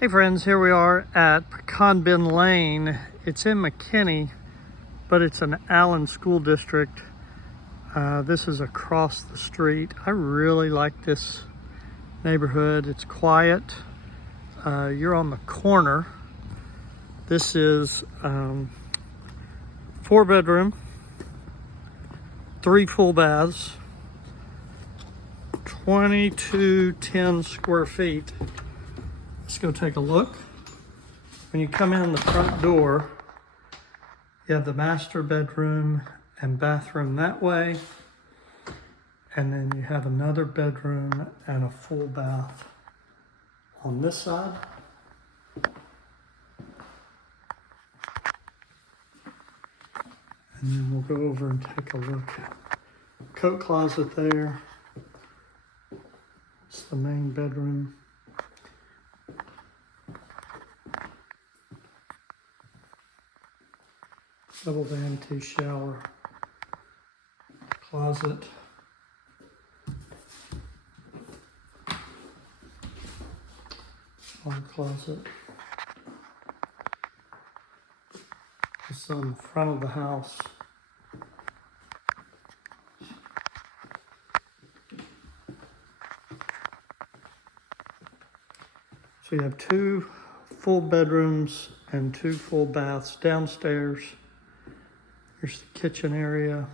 Hey friends, here we are at Pecan Bend Lane. It's in McKinney, but it's an Allen school district. This is across the street. I really like this neighborhood. It's quiet. You're on the corner. This is 4-bedroom, 3 full baths, 2210 square feet. Let's go take a look. When you come in the front door, you have the master bedroom and bathroom that way. And then you have another bedroom and a full bath on this side. And then we'll go over and take a look. Coat closet there. It's the main bedroom. Double vanity shower, closet, smaller closet. This is on the front of the house. So you have 2 full bedrooms and 2 full baths downstairs. Here's the kitchen area.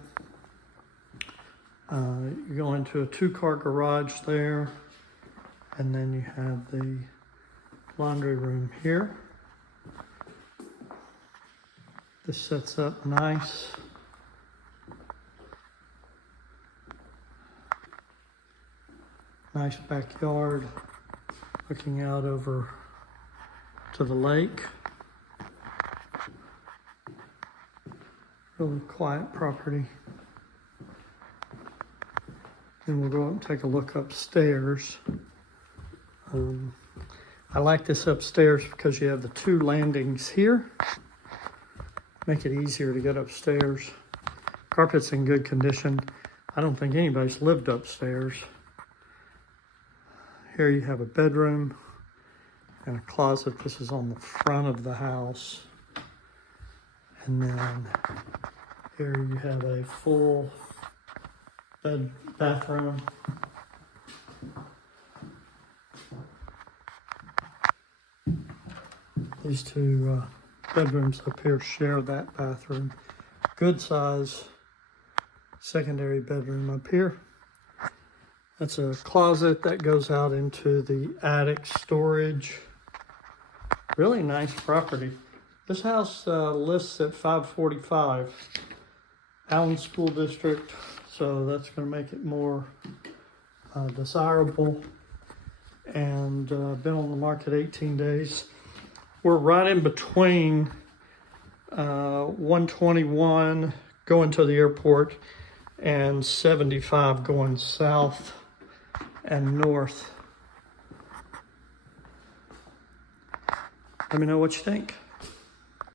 You go into a 2-car garage there, and then you have the laundry room here. This sets up nice. Nice backyard, looking out over to the lake. Really quiet property. Then we'll go up and take a look upstairs. I like this upstairs because you have the 2 landings here. Make it easier to get upstairs. Carpet's in good condition. I don't think anybody's lived upstairs. Here you have a bedroom and a closet. This is on the front of the house. And then here you have a full bathroom. These 2 bedrooms up here share that bathroom. Good size secondary bedroom up here. That's a closet that goes out into the attic storage. Really nice property. This house lists at $545, Allen School District, so that's going to make it more desirable. And been on the market 18 days. We're right in between 121 going to the airport and 75 going south and north. Let me know what you think.